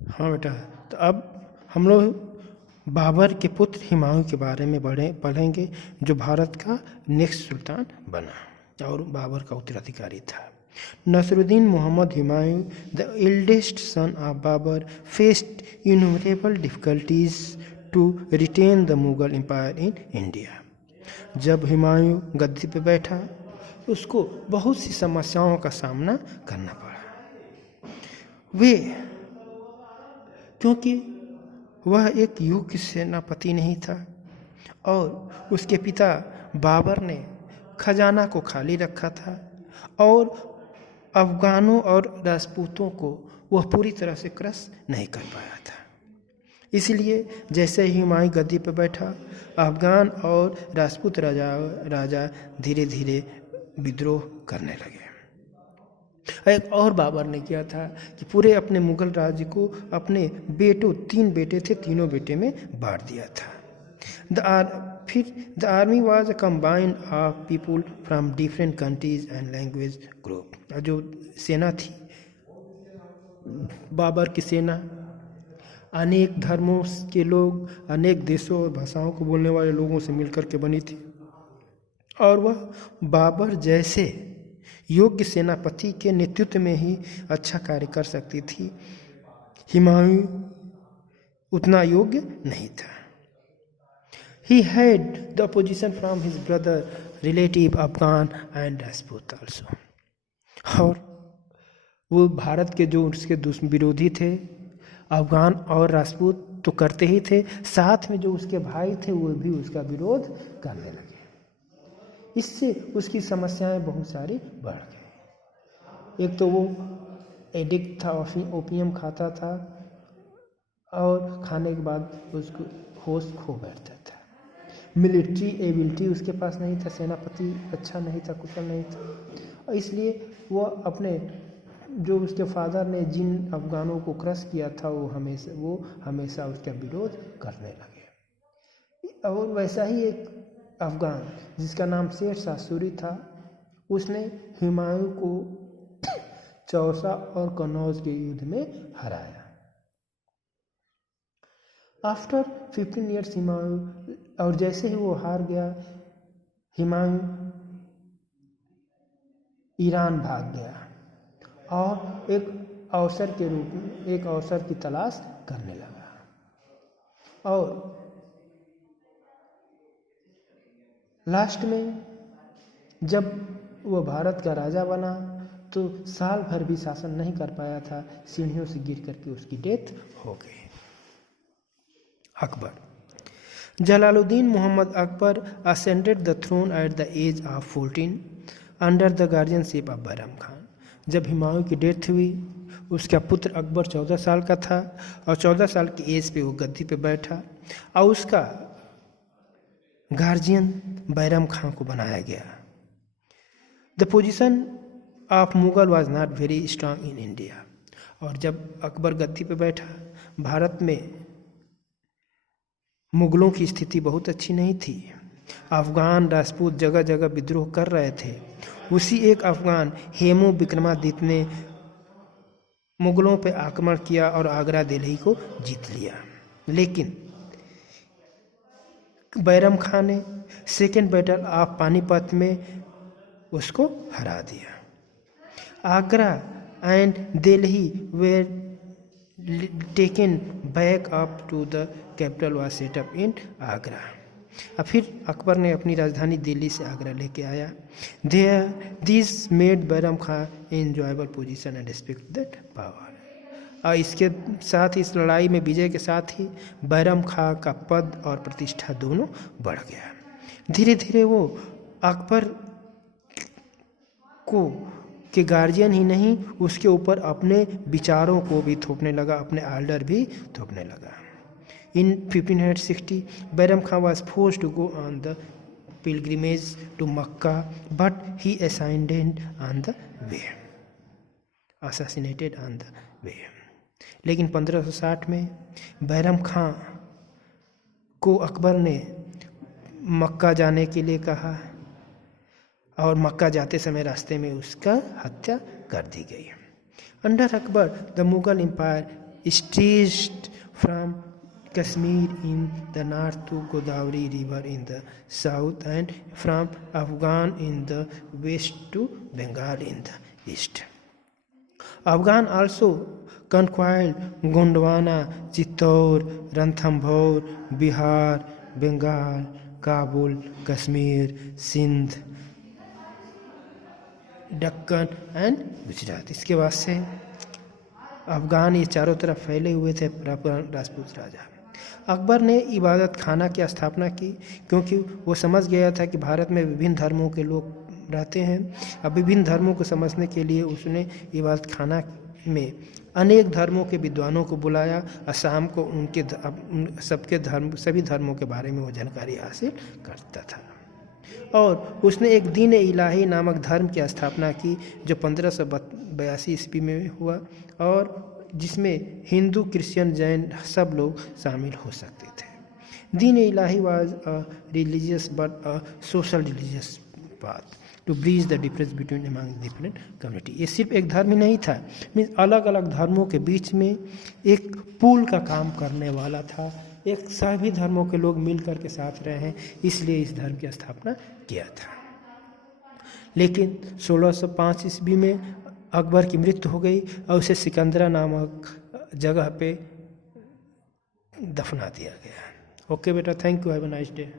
हाँ बेटा, तो अब हम लोग बाबर के पुत्र हुमायूं के बारे में पढ़ेंगे, जो भारत का नेक्स्ट सुल्तान बना और बाबर का उत्तराधिकारी था। Nasiruddin Muhammad Humayun, the eldest son of Babar, faced innumerable difficulties to retain the Mughal empire in India. जब हुमायूं गद्दी पर बैठा, उसको बहुत सी समस्याओं का सामना करना पड़ा। क्योंकि वह एक योग्य सेनापति नहीं था और उसके पिता बाबर ने खजाना को खाली रखा था और अफगानों और राजपूतों को वह पूरी तरह से क्रश नहीं कर पाया था। इसलिए जैसे ही हुमायूं गद्दी पर बैठा, अफगान और राजपूत राजा धीरे धीरे विद्रोह करने लगे। एक और बाबर ने किया था कि पूरे अपने मुगल राज्य को अपने बेटों, 3 बेटे थे, तीनों बेटे में बांट दिया था। The army was a combine of people from different countries and language group. जो सेना थी, बाबर की सेना, अनेक धर्मों के लोग, अनेक देशों और भाषाओं को बोलने वाले लोगों से मिलकर के बनी थी और वह बाबर जैसे योग्य सेनापति के नेतृत्व में ही अच्छा कार्य कर सकती थी। हुमायूं उतना योग्य नहीं था। He had the opposition from his brother, relative, Afghan and Rajput also. और वो भारत के जो उसके विरोधी थे, अफगान और राजपूत तो करते ही थे, साथ में जो उसके भाई थे वो भी उसका विरोध करने लगे। इससे उसकी समस्याएं बहुत सारी बढ़ गई। एक तो वो एडिक्ट था, ओपियम खाता था और खाने के बाद उसको होश खो बैठता था। मिलिट्री एबिलिटी उसके पास नहीं था, सेनापति अच्छा नहीं था, कुशल नहीं था, और इसलिए वो अपने जो उसके फादर ने जिन अफगानों को क्रश किया था वो हमेशा उसका विरोध करने लगे। और वैसा ही एक अफगान जिसका नाम शेर शाह सूरी था, उसने हुमायूं को चौसा और कन्नौज के युद्ध में हराया। आफ्टर 15 ईयर्स हुमायूं, और जैसे ही वो हार गया, हुमायूं ईरान भाग गया और एक अवसर की तलाश करने लगा। और लास्ट में जब वह भारत का राजा बना तो साल भर भी शासन नहीं कर पाया था, सीढ़ियों से गिर करके उसकी डेथ हो गई। Akbar. Jalaluddin Mohammad Akbar ascended the throne at the age of 14 under the guardianship of Bairam Khan. जब हुमायूं की डेथ हुई, उसका पुत्र अकबर 14 साल का था और 14 साल की एज पे वो गद्दी पे बैठा और उसका गार्जियन बैरम खान को बनाया गया। The position of Mughal was not very strong in India. और जब अकबर गद्दी पे बैठा, भारत में मुगलों की स्थिति बहुत अच्छी नहीं थी। अफगान राजपूत जगह जगह विद्रोह कर रहे थे। उसी एक अफगान हेमू विक्रमादित्य ने मुगलों पर आक्रमण किया और आगरा दिल्ली को जीत लिया, लेकिन बैरम खान ने सेकेंड बैटल ऑफ पानीपत में उसको हरा दिया। Agra and Delhi were taken back up to the capital was set up in Agra. और फिर अकबर ने अपनी राजधानी दिल्ली से आगरा लेके आया। This made Bairam Khan enjoyable position and respect that power. और इसके साथ ही, इस लड़ाई में विजय के साथ ही बैरम खां का पद और प्रतिष्ठा दोनों बढ़ गया। धीरे धीरे वो अकबर को के गार्जियन ही नहीं, उसके ऊपर अपने विचारों को भी थोपने लगा, अपने आर्डर भी थोपने लगा। इन 1560 Bairam Khan was forced to go on the pilgrimage to Makkah, but he assassinated on the way. लेकिन 1560 में बैरम खां को अकबर ने मक्का जाने के लिए कहा और मक्का जाते समय रास्ते में उसका हत्या कर दी गई। Under Akbar the Mughal empire stretched from Kashmir in the north to Godavari River in the south, and from Afghan in the west to Bengal in the east. Afghan also conquered Gondwana, Chittor, Ranthambore, Bihar, Bengal, Kabul, Kashmir, Sindh, Deccan and Gujarat. इसके बाद से अफगान ये चारों तरफ फैले हुए थे राजपूत राजा। अकबर ने इबादत खाना की स्थापना की, क्योंकि वो समझ गया था कि भारत में विभिन्न धर्मों के लोग रहते हैं। अब विभिन्न धर्मों को समझने के लिए उसने इबादत खाना में अनेक धर्मों के विद्वानों को बुलाया और शाम को उनके सभी धर्मों के बारे में वो जानकारी हासिल करता था। और उसने एक दीन इलाही नामक धर्म की स्थापना की, जो 1582 ईस्वी में हुआ, और जिसमें हिंदू, क्रिश्चियन, जैन सब लोग शामिल हो सकते थे। Din Ilahi was a religious but a social religious path to bridge the difference between among different community. ये सिर्फ एक धर्म ही नहीं था, मीन्स अलग अलग धर्मों के बीच में एक पुल का काम करने वाला था। एक सभी धर्मों के लोग मिल कर के साथ रहे हैं, इसलिए इस धर्म की स्थापना किया था। लेकिन 1605 ईस्वी में अकबर की मृत्यु हो गई और उसे सिकंदरा नामक जगह पे दफना दिया गया। ओके बेटा, thank you, have a nice day.